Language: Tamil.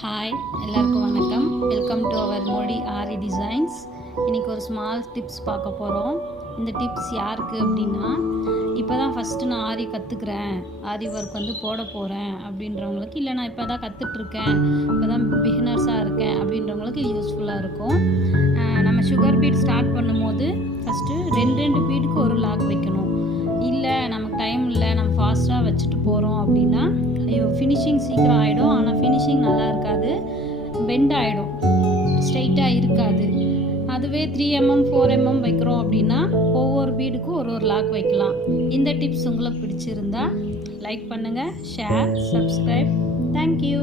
ஹாய் எல்லாருக்கும் வணக்கம். வெல்கம் டு அவர் மொழி ஆரி டிசைன்ஸ். இன்றைக்கி ஒரு ஸ்மால் டிப்ஸ் பார்க்க போகிறோம். இந்த டிப்ஸ் யாருக்கு அப்படின்னா, இப்போ தான் ஃபஸ்ட்டு நான் ஆரி கற்றுக்குறேன், ஆரி ஒர்க் போட போகிறேன் அப்படின்றவங்களுக்கு, இல்லை நான் இப்போ தான் கற்றுட்ருக்கேன், இப்போ தான் பிகினர்ஸாக இருக்கேன் அப்படின்றவங்களுக்கு யூஸ்ஃபுல்லாக இருக்கும். நம்ம சுகர் பீட் ஸ்டார்ட் பண்ணும்போது ஃபஸ்ட்டு ரெண்டு பீடுக்கு ஒரு லாக் வைக்கணும். இல்லை நமக்கு டைம் இல்லை, நம்ம ஃபாஸ்ட்டாக வச்சுட்டு போகிறோம் அப்படின்னா ஃபினிஷிங் சீக்கிரம் ஆகிடும். ஆனால் ஃபினிஷிங் நல்லா இருக்காது, பெண்ட் ஆகிடும், ஸ்ட்ரைட்டாக இருக்காது. அதுவே 3mm 4mm வைக்கிறோம் அப்படின்னா ஒவ்வொரு பீடுக்கும் ஒரு லாக் வைக்கலாம். இந்த டிப்ஸ் உங்களுக்கு பிடிச்சிருந்தா லைக் பண்ணுங்கள், ஷேர், சப்ஸ்கிரைப். தேங்க்யூ.